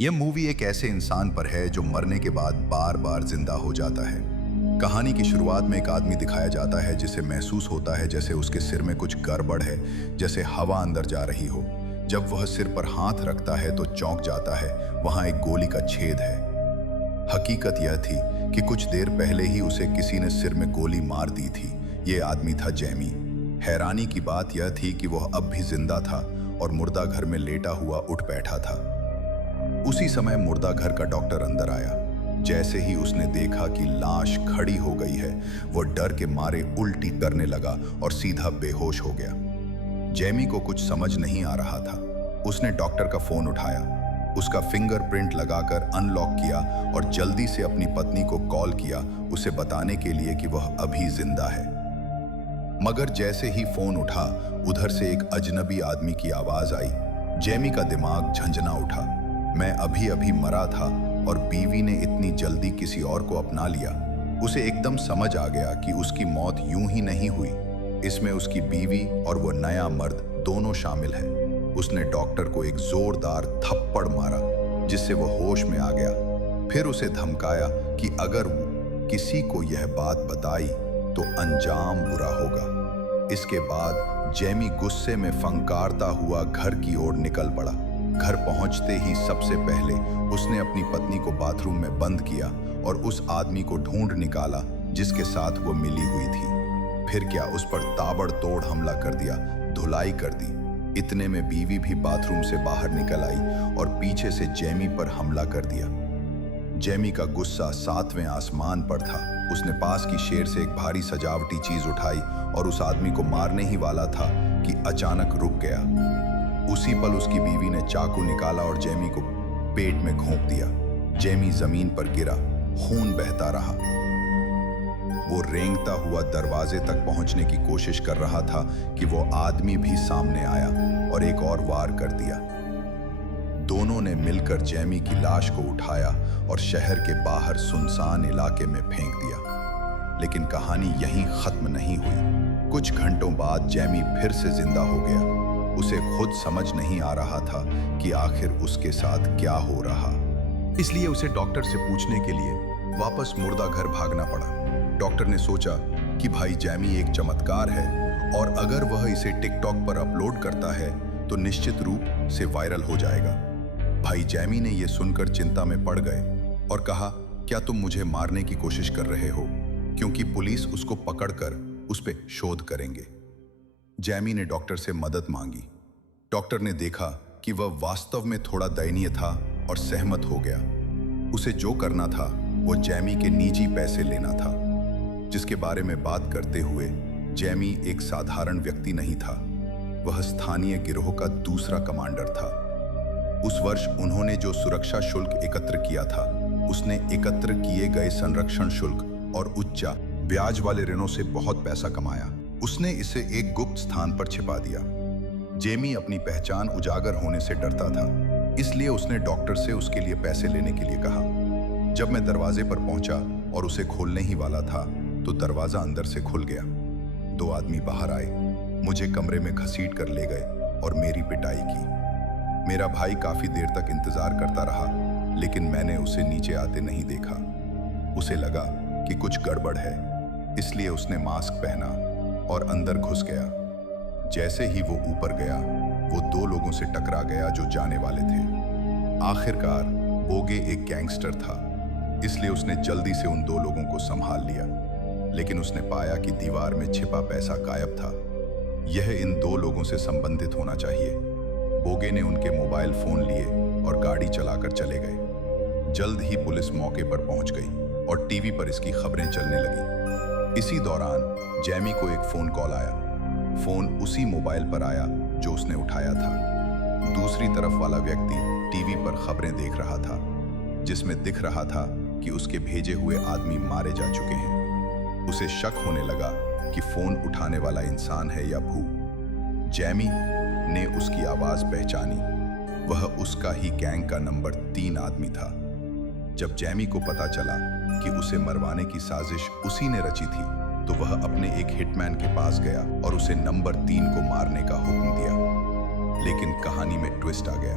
यह मूवी एक ऐसे इंसान पर है जो मरने के बाद बार बार जिंदा हो जाता है। कहानी की शुरुआत में एक आदमी दिखाया जाता है जिसे महसूस होता है जैसे उसके सिर में कुछ गड़बड़ है, जैसे हवा अंदर जा रही हो। जब वह सिर पर हाथ रखता है तो चौंक जाता है, वहां एक गोली का छेद है। हकीकत यह थी कि कुछ देर पहले ही उसे किसी ने सिर में गोली मार दी थी। ये आदमी था जैमी। हैरानी की बात यह थी कि वह अब भी जिंदा था और मुर्दा घर में लेटा हुआ उठ बैठा था। उसी समय मुर्दा घर का डॉक्टर अंदर आया। जैसे ही उसने देखा कि लाश खड़ी हो गई है, वो डर के मारे उल्टी करने लगा और सीधा बेहोश हो गया। जैमी को कुछ समझ नहीं आ रहा था। उसने डॉक्टर का फोन उठाया, उसका फिंगरप्रिंट लगाकर अनलॉक किया और जल्दी से अपनी पत्नी को कॉल किया, उसे बताने के लिए कि वह अभी जिंदा है। मगर जैसे ही फोन उठा, उधर से एक अजनबी आदमी की आवाज आई। जैमी का दिमाग झंझना उठा। मैं अभी अभी मरा था और बीवी ने इतनी जल्दी किसी और को अपना लिया। उसे एकदम समझ आ गया कि उसकी मौत यूं ही नहीं हुई, इसमें उसकी बीवी और वो नया मर्द दोनों शामिल है। उसने डॉक्टर को एक जोरदार थप्पड़ मारा जिससे वो होश में आ गया। फिर उसे धमकाया कि अगर वो किसी को यह बात बताई तो अंजाम बुरा होगा। इसके बाद जैमी गुस्से में फंकारता हुआ घर की ओर निकल पड़ा। घर पहुंचते ही सबसे पहले उसने अपनी पत्नी को बाथरूम में बंद किया और उस आदमी को ढूंढ निकाला जिसके साथ वो मिली हुई थी। फिर क्या, उस पर ताबड़तोड़ हमला कर दिया, धुलाई कर दी। इतने में बीवी भी बाथरूम से बाहर निकल आई और पीछे से जैमी पर हमला कर दिया। जैमी का गुस्सा सातवें आसमान पर था। उसने पास की शेर से एक भारी सजावटी चीज उठाई और उस आदमी को मारने ही वाला था कि अचानक रुक गया। उसी पल उसकी बीवी ने चाकू निकाला और जैमी को पेट में घोंप दिया। जैमी जमीन पर गिरा, खून बहता रहा। वो रेंगता हुआ दरवाजे तक पहुंचने की कोशिश कर रहा था कि वो आदमी भी सामने आया और एक और वार कर दिया। दोनों ने मिलकर जैमी की लाश को उठाया और शहर के बाहर सुनसान इलाके में फेंक दिया। लेकिन कहानी यहीं खत्म नहीं हुई। कुछ घंटों बाद जैमी फिर से जिंदा हो गया। उसे खुद समझ नहीं आ रहा था कि आखिर उसके साथ क्या हो रहा। इसलिए उसे डॉक्टर से पूछने के लिए वापस मुर्दा घर भागना पड़ा। डॉक्टर ने सोचा कि भाई जैमी एक चमत्कार है और अगर वह इसे टिकटॉक पर अपलोड करता है तो निश्चित रूप से वायरल हो जाएगा। भाई जैमी ने यह सुनकर चिंता में पड़ गए और कहा, क्या तुम मुझे मारने की कोशिश कर रहे हो? क्योंकि पुलिस उसको पकड़कर उस पर शोध करेंगे। जैमी ने डॉक्टर से मदद मांगी। डॉक्टर ने देखा कि वह वास्तव में थोड़ा दयनीय था और सहमत हो गया। उसे जो करना था वो जैमी के निजी पैसे लेना था, जिसके बारे में बात करते हुए जैमी एक साधारण व्यक्ति नहीं था। वह स्थानीय गिरोह का दूसरा कमांडर था। उस वर्ष उन्होंने जो सुरक्षा शुल्क एकत्र किया था, उसने एकत्र किए गए संरक्षण शुल्क और उच्च ब्याज वाले ऋणों से बहुत पैसा कमाया। उसने इसे एक गुप्त स्थान पर छिपा दिया। जेमी अपनी पहचान उजागर होने से डरता था, इसलिए उसने डॉक्टर से उसके लिए पैसे लेने के लिए कहा। जब मैं दरवाजे पर पहुंचा और उसे खोलने ही वाला था तो दरवाजा अंदर से खुल गया। दो आदमी बाहर आए, मुझे कमरे में घसीट कर ले गए और मेरी पिटाई की। मेरा भाई काफी देर तक इंतजार करता रहा, लेकिन मैंने उसे नीचे आते नहीं देखा। उसे लगा कि कुछ गड़बड़ है, इसलिए उसने मास्क पहना और अंदर घुस गया। जैसे ही वो ऊपर गया, वो दो लोगों से टकरा गया जो जाने वाले थे। आखिरकार बोगे एक गैंगस्टर था, इसलिए उसने जल्दी से उन दो लोगों को संभाल लिया। लेकिन उसने पाया कि दीवार में छिपा पैसा गायब था। यह इन दो लोगों से संबंधित होना चाहिए। बोगे ने उनके मोबाइल फोन लिए और गाड़ी चलाकर चले गए। जल्द ही पुलिस मौके पर पहुंच गई और टीवी पर इसकी खबरें चलने लगी। इसी दौरान जैमी को एक फोन कॉल आया। फोन उसी मोबाइल पर आया जो उसने उठाया था। दूसरी तरफ वाला व्यक्ति टीवी पर खबरें देख रहा था, जिसमें दिख रहा था कि उसके भेजे हुए आदमी मारे जा चुके हैं। उसे शक होने लगा कि फोन उठाने वाला इंसान है या भूत। जैमी ने उसकी आवाज पहचानी। वह उसका ही गैंग का नंबर 3 आदमी था। जब जैमी को पता चला कि उसे मरवाने की साजिश उसी ने रची थी, तो वह अपने एक हिटमैन के पास गया और उसे नंबर 3 को मारने का हुक्म दिया। लेकिन कहानी में ट्विस्ट आ गया।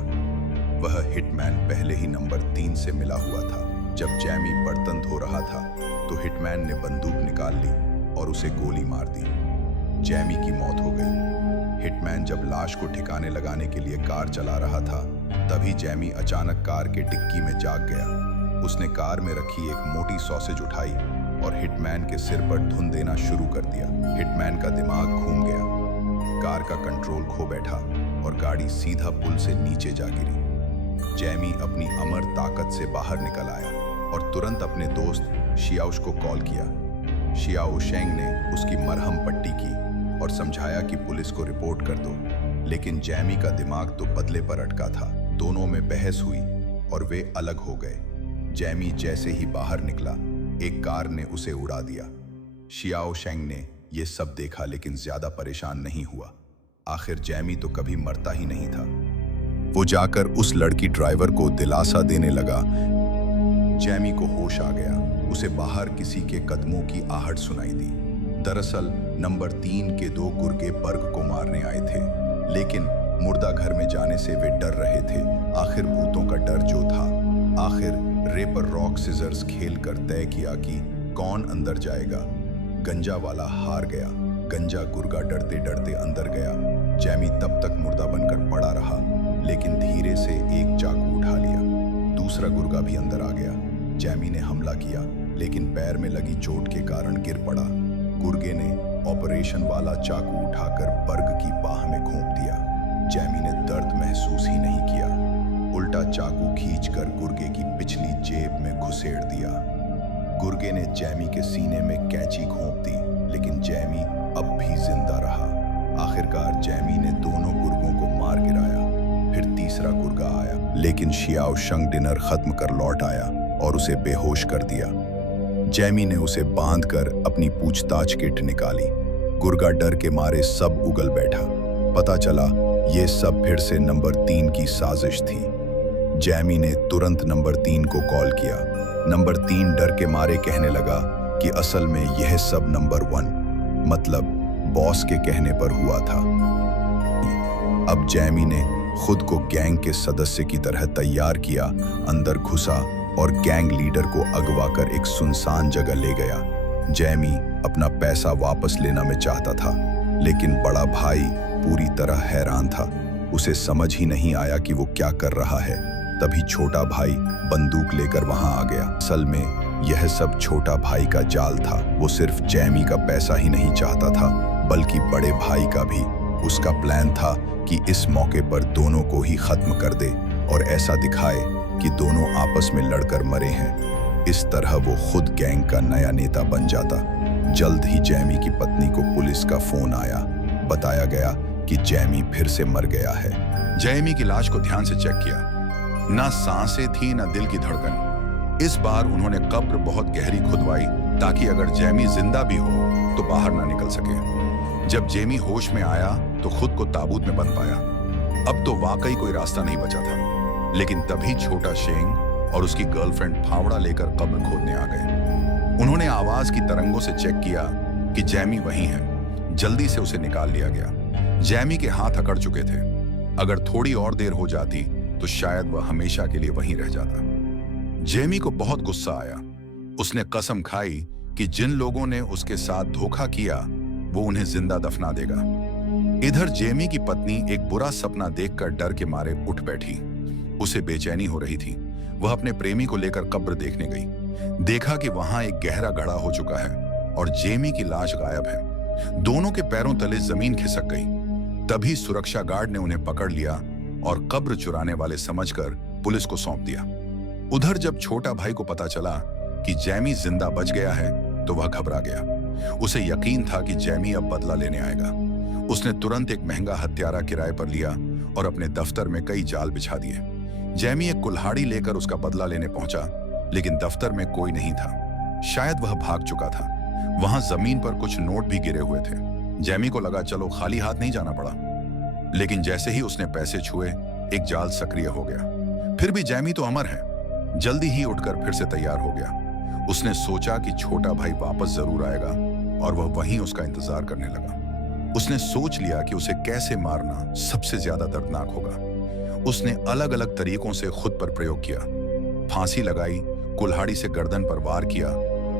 वह हिटमैन पहले ही नंबर 3 से मिला हुआ था। जब जैमी बर्तन धो रहा था तो हिटमैन ने बंदूक निकाल ली और उसे गोली मार दी। जैमी की मौत हो गई। हिटमैन जब लाश को ठिकाने लगाने के लिए कार चला रहा था तभी जैमी अचानक कार के डिक्की में जाग गया। उसने कार में रखी एक मोटी सॉसेज उठाई और हिटमैन के सिर पर धुन देना शुरू कर दिया। हिटमैन का दिमाग घूम गया, कार का कंट्रोल खो बैठा और गाड़ी सीधा पुल से नीचे जा गिरी। जैमी अपनी अमर ताकत से बाहर निकल आया और तुरंत अपने दोस्त शियाओश को कॉल किया। शियाओ शेंग ने उसकी मरहम पट्टी की और समझाया कि पुलिस को रिपोर्ट कर दो, लेकिन जैमी का दिमाग तो बदले पर अटका था। दोनों में बहस हुई और वे अलग हो गए। जैमी जैसे ही बाहर निकला एक कार ने उसे उड़ा दिया। शियाओ शेंग ने यह सब देखा लेकिन ज्यादा परेशान नहीं हुआ। आखिर जैमी तो कभी मरता ही नहीं था। वो जाकर उस लड़की ड्राइवर को दिलासा देने लगा। जैमी को होश आ गया। उसे बाहर किसी के कदमों की आहट सुनाई दी। दरअसल नंबर 3 के 2 गुर्गे बर्ग को मारने आए थे, लेकिन मुर्दा घर में जाने से वे डर रहे थे। आखिर भूतों का डर जो था। आखिर रेपर रॉक सिजर्स खेल कर तय किया कि कौन अंदर जाएगा। गंजा वाला हार गया। गंजा गुर्गा डरते डरते अंदर गया। जैमी तब तक मुर्दा बनकर पड़ा रहा, लेकिन धीरे से एक चाकू उठा लिया। दूसरा गुर्गा भी अंदर आ गया। जैमी ने हमला किया, लेकिन पैर में लगी चोट के कारण गिर पड़ा। गुर्गे ने ऑपरेशन वाला चाकू उठाकर बर्ग की बाह में घोंप दिया। जैमी ने दर्द महसूस ही नहीं किया। उल्टा चाकू खींचकर गुर्गे की पिछली जेब में घुसेड़ दिया। गुर्गे ने जैमी के सीने में कैंची घोंप दी, लेकिन जैमी अब भी जिंदा रहा। आखिरकार जैमी ने दोनों गुर्गों को मार गिराया। फिर तीसरा गुर्गा आया, लेकिन शियाओ शंग डिनर खत्म कर लौट आया और उसे बेहोश कर दिया। जैमी ने उसे बांधकर अपनी पूछताछ किट निकाली। गुर्गा डर के मारे सब उगल बैठा। पता चला ये सब फिर से नंबर 3 की साजिश थी। जैमी ने तुरंत नंबर 3 को कॉल किया। नंबर 3 डर के मारे कहने लगा कि असल में यह सब नंबर 1 मतलब बॉस के कहने पर हुआ था। अब जैमी ने खुद को गैंग के सदस्य की तरह तैयार किया, अंदर घुसा और गैंग लीडर को अगवा कर एक सुनसान जगह ले गया। जैमी अपना पैसा वापस लेना में चाहता था, लेकिन बड़ा भाई पूरी तरह हैरान था। उसे समझ ही नहीं आया कि वो क्या कर रहा है। तभी छोटा भाई बंदूक लेकर वहां आ गया। असल में यह सब छोटा भाई का जाल था। वो सिर्फ जैमी का पैसा ही नहीं चाहता था, बल्कि बड़े भाई का भी। उसका प्लान था कि इस मौके पर दोनों को ही खत्म कर दे और ऐसा दिखाए कि दोनों आपस में लड़कर मरे हैं। इस तरह वो खुद गैंग का नया नेता बन जाता। जल्द ही जैमी की पत्नी को पुलिस का फोन आया। बताया गया कि जैमी फिर से मर गया है। जैमी की लाश को ध्यान से चेक किया। ना सांसें थी ना दिल की धड़कन। इस बार उन्होंने कब्र बहुत गहरी खुदवाई ताकि अगर जैमी जिंदा भी हो तो बाहर ना निकल सके। जब जैमी होश में आया तो खुद को ताबूत में बंद पाया। अब तो वाकई कोई रास्ता नहीं बचा था। लेकिन तभी छोटा शेंग और उसकी गर्लफ्रेंड फावड़ा लेकर कब्र खोदने आ गए। उन्होंने आवाज की तरंगों से चेक किया कि जैमी वहीं है। जल्दी से उसे निकाल लिया गया। जैमी के हाथ अकड़ चुके थे। अगर थोड़ी और देर हो जाती तो शायद वह हमेशा के लिए वहीं रह जाता। जैमी को बहुत गुस्सा आया। उसने कसम खाई कि जिन लोगों ने उसके साथ धोखा किया वो उन्हें जिंदा दफना देगा। इधर जैमी की पत्नी एक बुरा सपना देखकर डर के मारे उठ बैठी। उसे बेचैनी हो रही थी। वह अपने प्रेमी को लेकर कब्र देखने गई। देखा कि वहां एक गहरा गड्ढा हो चुका है और जैमी की लाश गायब है। दोनों के पैरों तले जमीन खिसक गई। तभी सुरक्षा गार्ड ने उन्हें पकड़ लिया और कब्र चुराने वाले समझकर पुलिस को सौंप दिया। उधर जब छोटा भाई को पता चला कि जैमी जिंदा बच गया है तो वह घबरा गया। उसे यकीन था कि जैमी अब बदला लेने आएगा। उसने तुरंत एक महंगा हत्यारा किराए पर लिया और अपने दफ्तर में कई जाल बिछा दिए। जैमी एक कुल्हाड़ी लेकर उसका बदला लेने पहुंचा, लेकिन दफ्तर में कोई नहीं था। शायद वह भाग चुका था। वहां जमीन पर कुछ नोट भी गिरे हुए थे। जैमी को लगा चलो खाली हाथ नहीं जाना पड़ा, लेकिन जैसे ही उसने पैसे छुए एक जाल सक्रिय हो गया। फिर भी जैमी तो अमर है। जल्दी ही उठकर फिर से तैयार हो गया। उसने सोचा कि छोटा भाई वापस जरूर आएगा और वह वहीं उसका इंतजार करने लगा। उसने सोच लिया कि उसे कैसे मारना सबसे ज्यादा दर्दनाक होगा। उसने अलग अलग तरीकों से खुद पर प्रयोग किया। फांसी लगाई, कुल्हाड़ी से गर्दन पर वार किया,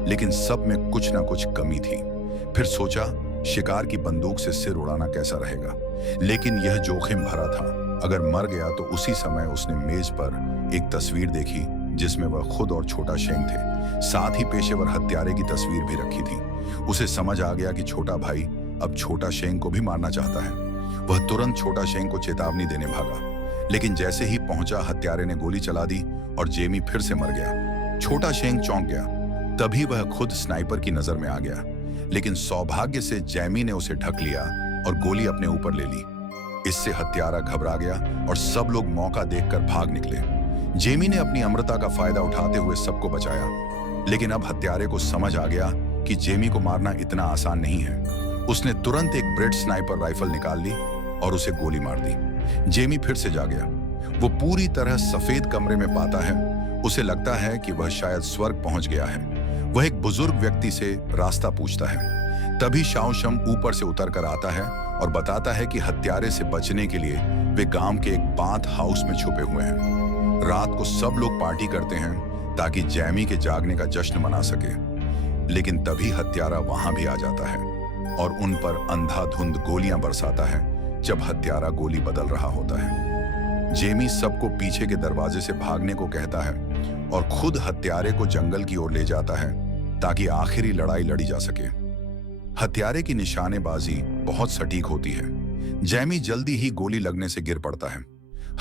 लेकिन सब में कुछ ना कुछ कमी थी। फिर सोचा शिकार की बंदूक से सिर उड़ाना कैसा रहेगा, लेकिन यह जोखिम भरा था। अगर मर गया तो उसी समय उसने मेज पर एक तस्वीर देखी जिसमें वह खुद और छोटा शेंग थे। साथ ही पेशेवर हत्यारे की तस्वीर भी रखी थी। उसे समझ आ गया कि छोटा भाई अब छोटा शेंग को भी मारना चाहता है। वह तुरंत छोटा शेंग को चेतावनी देने भागा, लेकिन जैसे ही पहुंचा हत्यारे ने गोली चला दी और जेमी फिर से मर गया। छोटा शेंग चौंक गया। तभी वह खुद स्नाइपर की नजर में आ गया, लेकिन सौभाग्य से जेमी ने उसे ढक लिया और गोली अपने ऊपर ले ली। इससे हत्यारा घबरा गया और सब लोग मौका देखकर भाग निकले। जेमी ने अपनी अमरता का फायदा उठाते हुए सबको बचाया, लेकिन अब हत्यारे को समझ आ गया कि जेमी को मारना इतना आसान नहीं है। उसने तुरंत एक ब्रेड स्नाइपर राइफल निकाल ली और उसे गोली मार दी। जेमी फिर से जा गया। वो पूरी तरह सफेद कमरे में पाता है। उसे लगता है कि वह शायद स्वर्ग पहुंच गया है। वह एक बुजुर्ग व्यक्ति से रास्ता पूछता है। तभी शाओशम ऊपर से उतर कर आता है और बताता है कि हत्यारे से बचने के लिए वे गांव के एक बाथ हाउस में छुपे हुए हैं। रात को सब लोग पार्टी करते हैं ताकि जेमी के जागने का जश्न मना सके, लेकिन तभी हत्यारा वहां भी आ जाता है और उन पर अंधाधुंध गोलियां बरसाता है जब हत्यारा गोली बदल रहा होता है। जेमी सबको पीछे के दरवाजे से भागने को कहता है और खुद हत्यारे को जंगल की ओर ले जाता है ताकि आखिरी लड़ाई लड़ी जा सके। हत्यारे की निशानेबाजी बहुत सटीक होती है। जेमी जल्दी ही गोली लगने से गिर पड़ता है।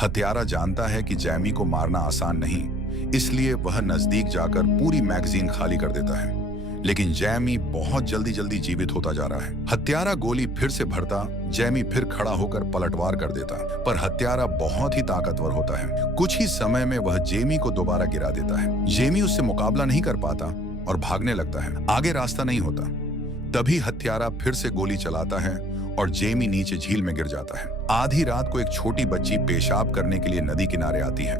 हत्यारा जानता है कि जेमी को मारना आसान नहीं, इसलिए वह नजदीक जाकर पूरी मैगजीन खाली कर देता है, लेकिन जेमी बहुत जल्दी जीवित होता जा रहा है। हत्यारा गोली फिर से भरता, जेमी फिर खड़ा होकर पलटवार कर देता, पर हत्यारा बहुत ही ताकतवर होता है। कुछ ही समय में वह जेमी को दोबारा गिरा देता है। जेमी उससे मुकाबला नहीं कर पाता और भागने लगता है। आगे रास्ता नहीं होता। तभी हत्यारा फिर से गोली चलाता है और जेमी नीचे झील में गिर जाता है। आधी रात को एक छोटी बच्ची पेशाब करने के लिए नदी किनारे आती है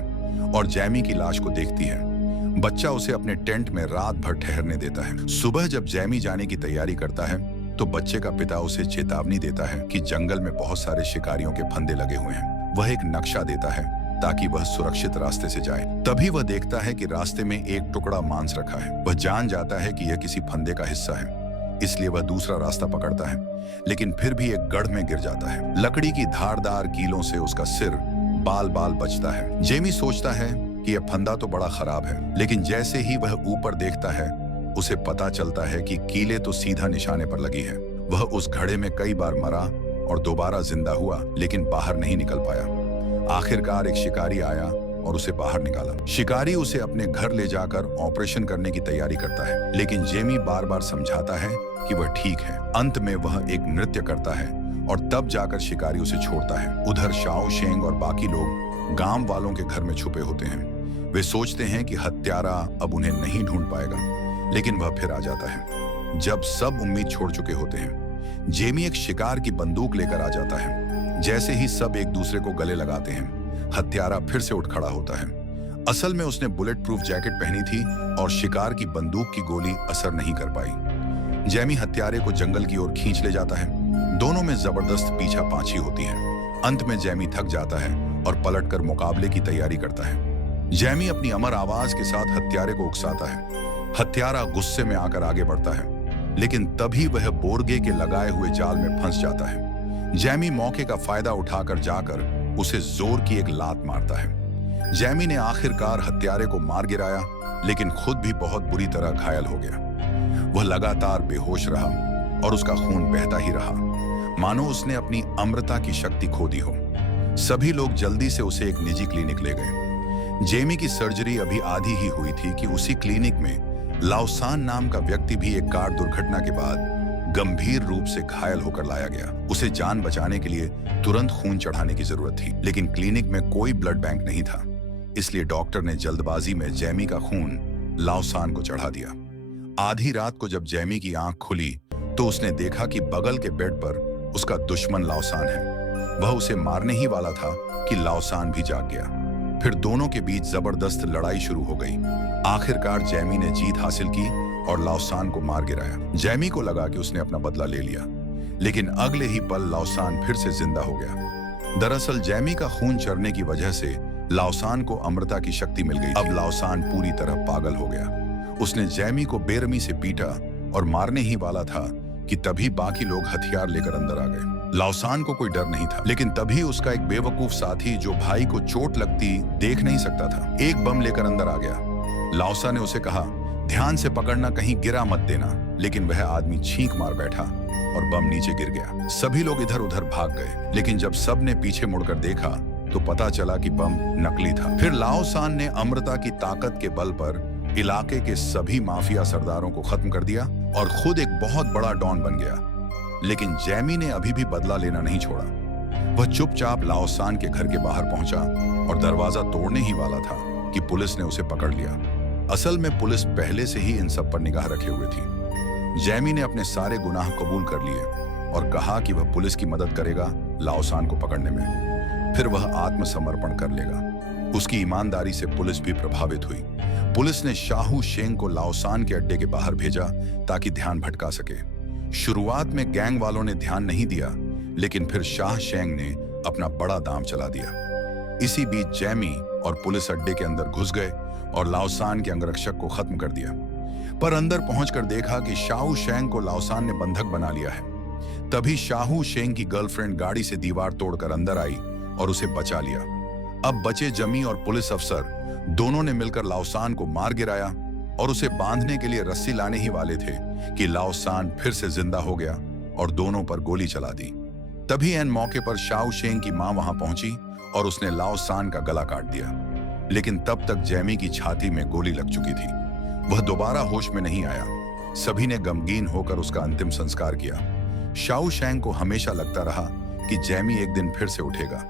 और जेमी की लाश को देखती है। बच्चा उसे अपने टेंट में रात भर ठहरने देता है। सुबह जब जेमी जाने की तैयारी करता है तो बच्चे का पिता उसे चेतावनी देता है कि जंगल में बहुत सारे शिकारियों के फंदे लगे हुए हैं। वह एक नक्शा देता है ताकि वह सुरक्षित रास्ते से जाए। तभी वह देखता है कि रास्ते में एक टुकड़ा मांस रखा है। वह जान जाता है कि यह किसी फंदे का हिस्सा है, इसलिए वह दूसरा रास्ता पकड़ता है, लेकिन फिर भी एक गढ़ में गिर जाता है। लकड़ी की धारदार कीलों से उसका सिर बाल बचता है। जेमी सोचता है कि यह फंदा तो बड़ा खराब है, लेकिन जैसे ही वह ऊपर देखता है उसे पता चलता है कि कीले तो सीधा निशाने पर लगी है। वह उस घड़े में कई बार मरा और दोबारा जिंदा हुआ, लेकिन बाहर नहीं निकल पाया। आखिरकार एक शिकारी आया और उसे बाहर निकाला। शिकारी उसे अपने घर ले जाकर ऑपरेशन करने की तैयारी करता है, लेकिन जेमी बार समझाता है कि वह ठीक है। अंत में वह एक नृत्य करता है और तब जाकर शिकारी उसे छोड़ता है। उधर शाओ शेंग और बाकी लोग गांव वालों के घर में छुपे होते हैं। वे सोचते हैं कि हत्यारा अब उन्हें नहीं ढूंढ पाएगा, लेकिन वह फिर आ जाता है। जब सब उम्मीद छोड़ चुके होते हैं, जेमी एक शिकार की बंदूक लेकर आ जाता है। जैसे ही सब एक दूसरे को गले लगाते हैं, हत्यारा फिर से उठ खड़ा होता है। असल में उसने बुलेट प्रूफ जैकेट पहनी थी और शिकार की बंदूक की गोली असर नहीं कर पाई। जेमी हत्यारे को जंगल की ओर खींच ले जाता है। दोनों में जबरदस्त पीछा-पाछी होती है। अंत में जेमी थक जाता है और पलटकर मुकाबले की तैयारी करता है। जेमी अपनी अमर आवाज के साथ हत्यारे को उकसाता है। हत्यारा गुस्से में आकर आगे बढ़ता है, लेकिन तभी वह बोरगे के लगाए हुए जाल में फंस जाता है। जेमी मौके का फायदा उठाकर जाकर उसे जोर की एक लात मारता है। जेमी ने आखिरकार हत्यारे को मार गिराया, लेकिन खुद भी बहुत बुरी तरह घायल हो गया। वह लगातार बेहोश रहा और उसका खून बहता ही रहा, मानो उसने अपनी अमृता की शक्ति खो दी हो। सभी लोग जल्दी से उसे एक निजी क्लिनिक ले गए। जेमी की सर्जरी अभी आधी ही हुई थी कि उसी क्लिनिक में लाओसान नाम का व्यक्ति भी एक कार दुर्घटना के बाद गंभीर रूप से घायल होकर लाया गया। उसे जान बचाने के लिए तुरंत खून चढ़ाने की जरूरत थी, लेकिन क्लिनिक में कोई ब्लड बैंक नहीं था, इसलिए डॉक्टर ने जल्दबाजी में जेमी का खून लाओसान को चढ़ा दिया। आधी रात को जब जेमी की आंख खुली तो उसने देखा कि बगल के बेड पर उसका दुश्मन लाओसान है। वह उसे मारने ही वाला था कि लाओसान भी जाग गया। फिर दोनों के बीच जबरदस्त लड़ाई शुरू हो गई। आखिरकार जेमी ने जीत हासिल की और लाओसान को मार गिराया। जेमी को लगा कि उसने अपना बदला ले लिया, लेकिन अगले ही पल लाओसान फिर से जिंदा हो गया। दरअसल जैमी का खून चढ़ने की वजह से लाओसान को अमृता की शक्ति मिल गई। अब लाओसान पूरी तरह पागल हो गया। उसने जैमी को बेरहमी से पीटा और मारने ही वाला था कि तभी बाकी लोग हथियार लेकर अंदर आ गए। लाओसान को कोई डर नहीं था, लेकिन तभी उसका एक बेवकूफ साथी जो भाई को चोट लगती देख नहीं सकता था, एक बम लेकर अंदर आ गया। लाओसा ने उसे कहा, ध्यान से पकड़ना, कहीं गिरा मत देना। लेकिन वह आदमी छींक मार बैठा और बम नीचे गिर गया। सभी लोग इधर उधर भाग गए, लेकिन जब सब ने पीछे मुड़कर देखा तो पता चला कि बम नकली था। फिर लाओसान ने अमृता की ताकत के बल पर इलाके के सभी माफिया सरदारों को खत्म कर दिया और खुद एक बहुत बड़ा डॉन बन गया। लेकिन जैमी ने अभी भी बदला लेना नहीं छोड़ा। वह चुपचाप लाओसान के घर के बाहर पहुंचा और दरवाजा तोड़ने ही वाला था कि पुलिस ने उसे पकड़ लिया। असल में पुलिस पहले से ही इन सब पर निगाह रखे हुए थी। जैमी ने अपने सारे गुनाह कबूल कर लिए और कहा कि वह पुलिस की मदद करेगा लाओसान को पकड़ने में। फिर वह आत्मसमर्पण कर लेगा। उसकी ईमानदारी से पुलिस भी प्रभावित हुई। पुलिस ने शाहू शेंग को लाओसान के अड्डे के बाहर भेजा ताकि ध्यान भटका सके। शुरुआत में गैंग वालों ने ध्यान नहीं दिया, लेकिन फिर शाह शेंग ने अपना बड़ा दांव चला दिया। इसी बीच जैमी और पुलिस अड्डे के अंदर घुस गए और लाओसान के अंगरक्षक को खत्म कर दिया। पर अंदर पहुंचकर देखा कि शाहू शेंग को लाओसान ने बंधक बना लिया है। तभी शाहू शेंग की गर्लफ्रेंड गाड़ी से दीवार तोड़कर अंदर आई और उसे बचा लिया। अब बचे जमी और पुलिस अफसर दोनों ने मिलकर लाओसान को मार गिराया और उसे बांधने के लिए रस्सी लाने ही वाले थे कि लाओसान फिर से जिंदा हो गया और दोनों पर गोली चला दी। तभी एन मौके पर शाओ शेंग की मां वहां पहुंची और उसने लाओसान का गला काट दिया। लेकिन तब तक जैमी की छाती में गोली लग चुकी थी। वह दोबारा होश में नहीं आया। सभी ने गमगीन होकर उसका अंतिम संस्कार किया। शाओ शेंग को हमेशा लगता रहा कि जैमी एक दिन फिर से उठेगा।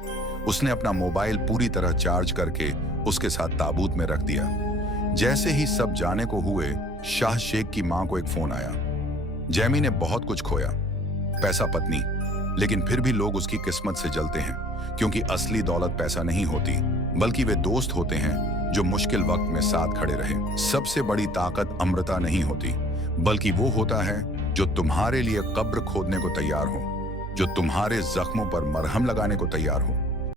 उसने अपना मोबाइल पूरी तरह चार्ज करके उसके साथ ताबूत में रख दिया। जैसे ही सब जाने को हुए, शाह शेख की मां को एक फोन आया। जैमी ने बहुत कुछ खोया, पैसा, पत्नी, लेकिन फिर भी लोग उसकी किस्मत से जलते हैं, क्योंकि असली दौलत पैसा नहीं होती, बल्कि वे दोस्त होते हैं जो मुश्किल वक्त में साथ खड़े रहे। सबसे बड़ी ताकत अमृता नहीं होती, बल्कि वो होता है जो तुम्हारे लिए कब्र खोदने को तैयार हो, जो तुम्हारे जख्मों पर मरहम लगाने को तैयार हो।